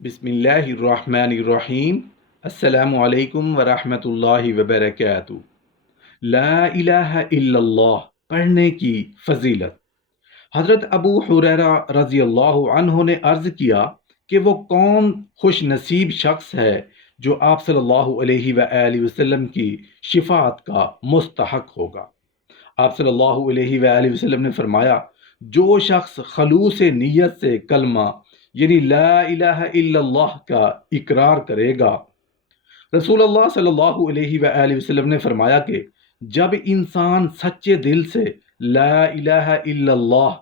بسم اللہ الرحمن الرحیم۔ السلام علیکم ورحمۃ اللہ وبرکاتہ۔ لا الہ الا اللہ پڑھنے کی فضیلت۔ حضرت ابو ہریرہ رضی اللہ عنہ نے عرض کیا کہ وہ کون خوش نصیب شخص ہے جو آپ صلی اللہ علیہ وآلہ وسلم کی شفاعت کا مستحق ہوگا۔ آپ صلی اللہ علیہ وآلہ وسلم نے فرمایا، جو شخص خلوص نیت سے کلمہ یعنی لا الہ الا اللہ کا اقرار کرے گا، رسول اللہ صلی اللہ علیہ وآلہ وسلم نے فرمایا کہ جب انسان سچے دل سے لا الہ الا اللہ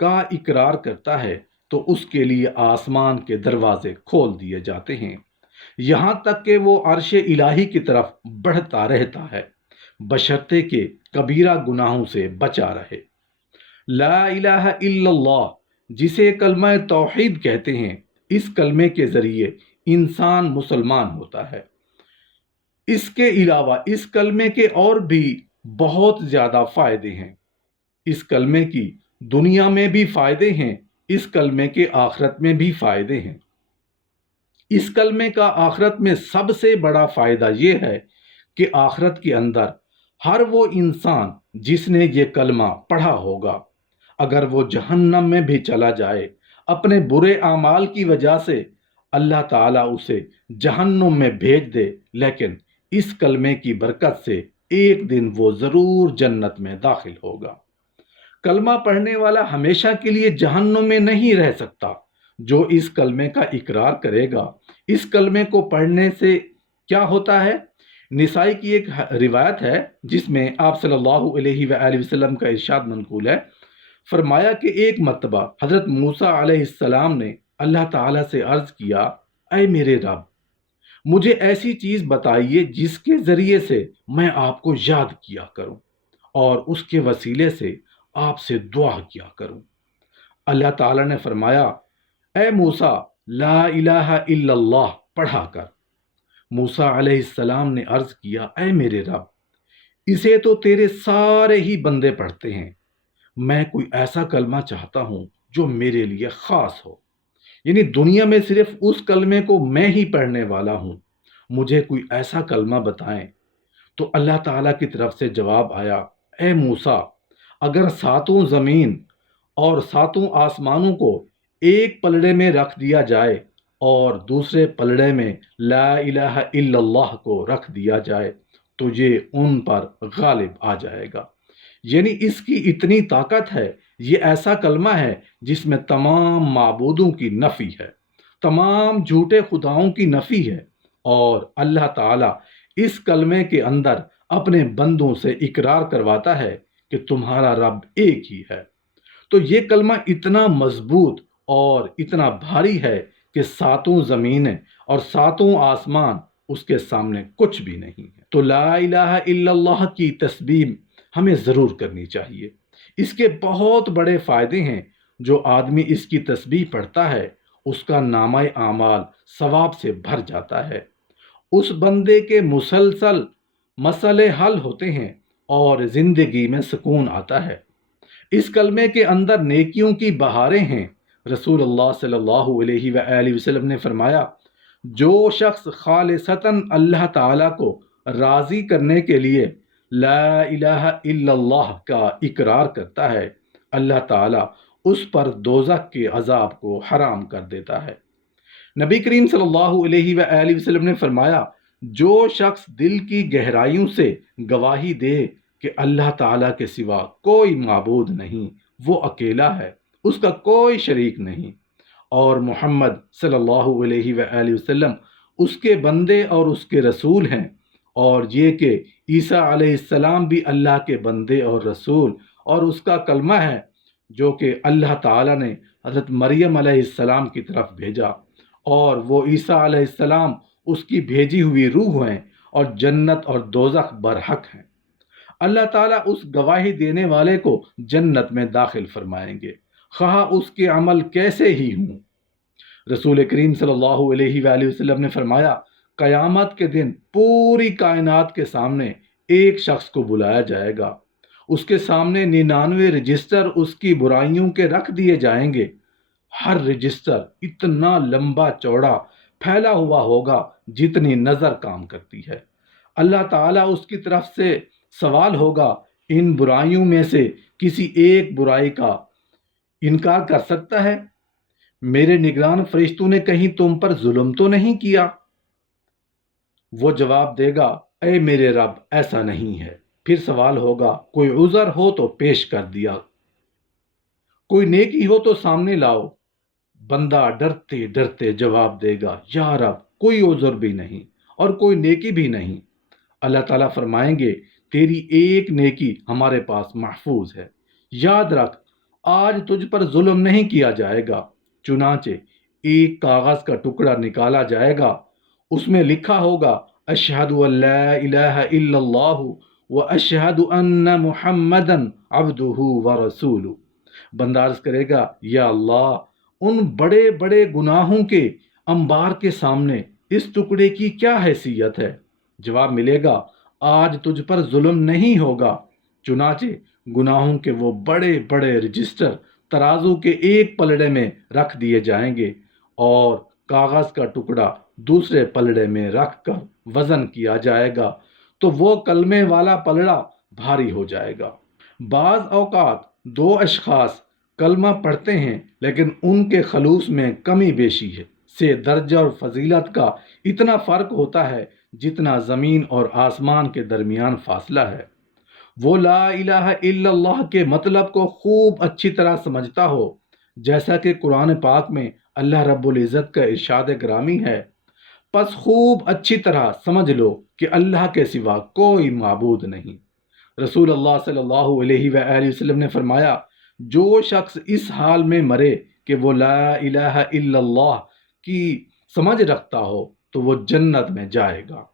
کا اقرار کرتا ہے تو اس کے لیے آسمان کے دروازے کھول دیے جاتے ہیں، یہاں تک کہ وہ عرش الہی کی طرف بڑھتا رہتا ہے، بشرطے کہ کبیرہ گناہوں سے بچا رہے۔ لا الہ الا اللہ جسے کلمہ توحید کہتے ہیں، اس کلمے کے ذریعے انسان مسلمان ہوتا ہے۔ اس کے علاوہ اس کلمے کے اور بھی بہت زیادہ فائدے ہیں۔ اس کلمے کی دنیا میں بھی فائدے ہیں، اس کلمے کے آخرت میں بھی فائدے ہیں۔ اس کلمے کا آخرت میں سب سے بڑا فائدہ یہ ہے کہ آخرت کے اندر ہر وہ انسان جس نے یہ کلمہ پڑھا ہوگا، اگر وہ جہنم میں بھی چلا جائے، اپنے برے اعمال کی وجہ سے اللہ تعالیٰ اسے جہنم میں بھیج دے، لیکن اس کلمے کی برکت سے ایک دن وہ ضرور جنت میں داخل ہوگا۔ کلمہ پڑھنے والا ہمیشہ کے لیے جہنم میں نہیں رہ سکتا۔ جو اس کلمے کا اقرار کرے گا، اس کلمے کو پڑھنے سے کیا ہوتا ہے؟ نسائی کی ایک روایت ہے جس میں آپ صلی اللہ علیہ وآلہ وسلم کا ارشاد منقول ہے، فرمایا کہ ایک مرتبہ حضرت موسیٰ علیہ السلام نے اللہ تعالیٰ سے عرض کیا، اے میرے رب، مجھے ایسی چیز بتائیے جس کے ذریعے سے میں آپ کو یاد کیا کروں اور اس کے وسیلے سے آپ سے دعا کیا کروں۔ اللہ تعالیٰ نے فرمایا، اے موسیٰ، لا الہ الا اللہ پڑھا کر۔ موسیٰ علیہ السلام نے عرض کیا، اے میرے رب، اسے تو تیرے سارے ہی بندے پڑھتے ہیں، میں کوئی ایسا کلمہ چاہتا ہوں جو میرے لیے خاص ہو، یعنی دنیا میں صرف اس کلمے کو میں ہی پڑھنے والا ہوں، مجھے کوئی ایسا کلمہ بتائیں۔ تو اللہ تعالیٰ کی طرف سے جواب آیا، اے موسیٰ، اگر ساتوں زمین اور ساتوں آسمانوں کو ایک پلڑے میں رکھ دیا جائے اور دوسرے پلڑے میں لا الہ الا اللہ کو رکھ دیا جائے تو یہ ان پر غالب آ جائے گا۔ یعنی اس کی اتنی طاقت ہے، یہ ایسا کلمہ ہے جس میں تمام معبودوں کی نفی ہے، تمام جھوٹے خداؤں کی نفی ہے، اور اللہ تعالیٰ اس کلمے کے اندر اپنے بندوں سے اقرار کرواتا ہے کہ تمہارا رب ایک ہی ہے۔ تو یہ کلمہ اتنا مضبوط اور اتنا بھاری ہے کہ ساتوں زمینیں اور ساتوں آسمان اس کے سامنے کچھ بھی نہیں ہے۔ تو لا الہ الا اللہ کی تسبیح ہمیں ضرور کرنی چاہیے۔ اس کے بہت بڑے فائدے ہیں۔ جو آدمی اس کی تسبیح پڑھتا ہے، اس کا نامہ اعمال ثواب سے بھر جاتا ہے، اس بندے کے مسلسل مسئلے حل ہوتے ہیں اور زندگی میں سکون آتا ہے۔ اس کلمے کے اندر نیکیوں کی بہاریں ہیں۔ رسول اللہ صلی اللہ علیہ وآلہ وسلم نے فرمایا، جو شخص خالصتاً اللہ تعالیٰ کو راضی کرنے کے لیے لا الہ الا اللہ کا اقرار کرتا ہے، اللہ تعالیٰ اس پر دوزخ کے عذاب کو حرام کر دیتا ہے۔ نبی کریم صلی اللہ علیہ وآلہ وسلم نے فرمایا، جو شخص دل کی گہرائیوں سے گواہی دے کہ اللہ تعالیٰ کے سوا کوئی معبود نہیں، وہ اکیلا ہے، اس کا کوئی شریک نہیں، اور محمد صلی اللہ علیہ وآلہ وسلم اس کے بندے اور اس کے رسول ہیں، اور یہ کہ عیسیٰ علیہ السلام بھی اللہ کے بندے اور رسول اور اس کا کلمہ ہے جو کہ اللہ تعالیٰ نے حضرت مریم علیہ السلام کی طرف بھیجا، اور وہ عیسیٰ علیہ السلام اس کی بھیجی ہوئی روح ہیں، اور جنت اور دوزخ برحق ہیں۔ اللہ تعالیٰ اس گواہی دینے والے کو جنت میں داخل فرمائیں گے، خواہ اس کے عمل کیسے ہی ہوں۔ رسول کریم صلی اللہ علیہ وآلہ وسلم نے فرمایا، قیامت کے دن پوری کائنات کے سامنے ایک شخص کو بلایا جائے گا، اس کے سامنے 99 رجسٹر اس کی برائیوں کے رکھ دیے جائیں گے، ہر رجسٹر اتنا لمبا چوڑا پھیلا ہوا ہوگا جتنی نظر کام کرتی ہے۔ اللہ تعالیٰ اس کی طرف سے سوال ہوگا، ان برائیوں میں سے کسی ایک برائی کا انکار کر سکتا ہے؟ میرے نگران فرشتوں نے کہیں تم پر ظلم تو نہیں کیا؟ وہ جواب دے گا، اے میرے رب ایسا نہیں ہے۔ پھر سوال ہوگا، کوئی عذر ہو تو پیش کر دیا، کوئی نیکی ہو تو سامنے لاؤ۔ بندہ ڈرتے ڈرتے جواب دے گا، یا رب کوئی عذر بھی نہیں اور کوئی نیکی بھی نہیں۔ اللہ تعالیٰ فرمائیں گے، تیری ایک نیکی ہمارے پاس محفوظ ہے، یاد رکھ آج تجھ پر ظلم نہیں کیا جائے گا۔ چنانچہ ایک کاغذ کا ٹکڑا نکالا جائے گا، اس میں لکھا ہوگا، اشہد ان لا الہ الا اللہ و اشہد ان محمدا عبدہ و رسولہ۔ بندہ عرض کرے گا، یا اللہ ان بڑے بڑے گناہوں کے انبار کے سامنے اس ٹکڑے کی کیا حیثیت ہے؟ جواب ملے گا، آج تجھ پر ظلم نہیں ہوگا۔ چنانچہ گناہوں کے وہ بڑے بڑے رجسٹر ترازو کے ایک پلڑے میں رکھ دیے جائیں گے اور کاغذ کا ٹکڑا دوسرے پلڑے میں رکھ کر وزن کیا جائے گا تو وہ کلمے والا پلڑا بھاری ہو جائے گا۔ بعض اوقات دو اشخاص کلمہ پڑھتے ہیں لیکن ان کے خلوص میں کمی بیشی ہے سے درجہ اور فضیلت کا اتنا فرق ہوتا ہے جتنا زمین اور آسمان کے درمیان فاصلہ ہے۔ وہ لا الہ الا اللہ کے مطلب کو خوب اچھی طرح سمجھتا ہو، جیسا کہ قرآن پاک میں اللہ رب العزت کا ارشاد گرامی ہے، پس خوب اچھی طرح سمجھ لو کہ اللہ کے سوا کوئی معبود نہیں۔ رسول اللہ صلی اللہ علیہ وآلہ وسلم نے فرمایا، جو شخص اس حال میں مرے کہ وہ لا الہ الا اللہ کی سمجھ رکھتا ہو تو وہ جنت میں جائے گا۔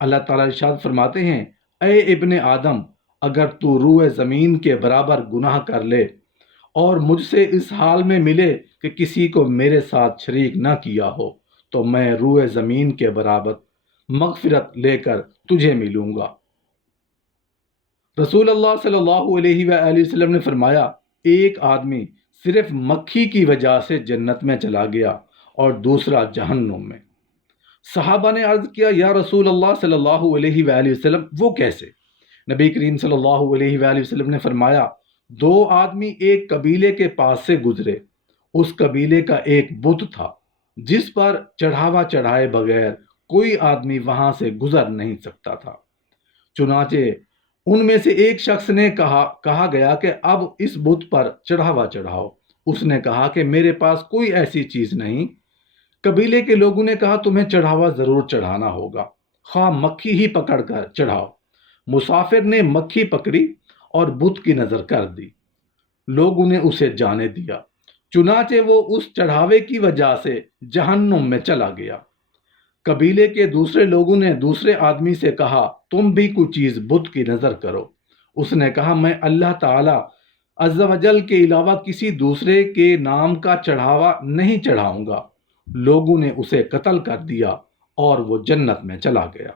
اللہ تعالیٰ ارشاد فرماتے ہیں، اے ابن آدم، اگر تو روئے زمین کے برابر گناہ کر لے اور مجھ سے اس حال میں ملے کہ کسی کو میرے ساتھ شریک نہ کیا ہو تو میں روئے زمین کے برابر مغفرت لے کر تجھے ملوں گا۔ رسول اللہ صلی اللہ علیہ وآلہ وسلم نے فرمایا، ایک آدمی صرف مکھی کی وجہ سے جنت میں چلا گیا اور دوسرا جہنم میں۔ صحابہ نے عرض کیا، یا رسول اللہ صلی اللہ علیہ وآلہ وسلم وہ کیسے؟ نبی کریم صلی اللہ علیہ وآلہ وسلم نے فرمایا، دو آدمی ایک قبیلے کے پاس سے گزرے، اس قبیلے کا ایک بت تھا جس پر چڑھاوا چڑھائے بغیر کوئی آدمی وہاں سے گزر نہیں سکتا تھا۔ چنانچہ ان میں سے ایک شخص نے کہا گیا کہ اب اس بت پر چڑھاوا چڑھاؤ۔ اس نے کہا کہ میرے پاس کوئی ایسی چیز نہیں۔ قبیلے کے لوگوں نے کہا، تمہیں چڑھاوا ضرور چڑھانا ہوگا، خواہ مکھی ہی پکڑ کر چڑھاؤ۔ مسافر نے مکھی پکڑی اور بت کی نظر کر دی، لوگوں نے اسے جانے دیا، چنانچہ وہ اس چڑھاوے کی وجہ سے جہنم میں چلا گیا۔ قبیلے کے دوسرے لوگوں نے دوسرے آدمی سے کہا، تم بھی کوئی چیز بت کی نظر کرو۔ اس نے کہا، میں اللہ تعالی عز و جل کے علاوہ کسی دوسرے کے نام کا چڑھاوا نہیں چڑھاؤں گا۔ لوگوں نے اسے قتل کر دیا اور وہ جنت میں چلا گیا۔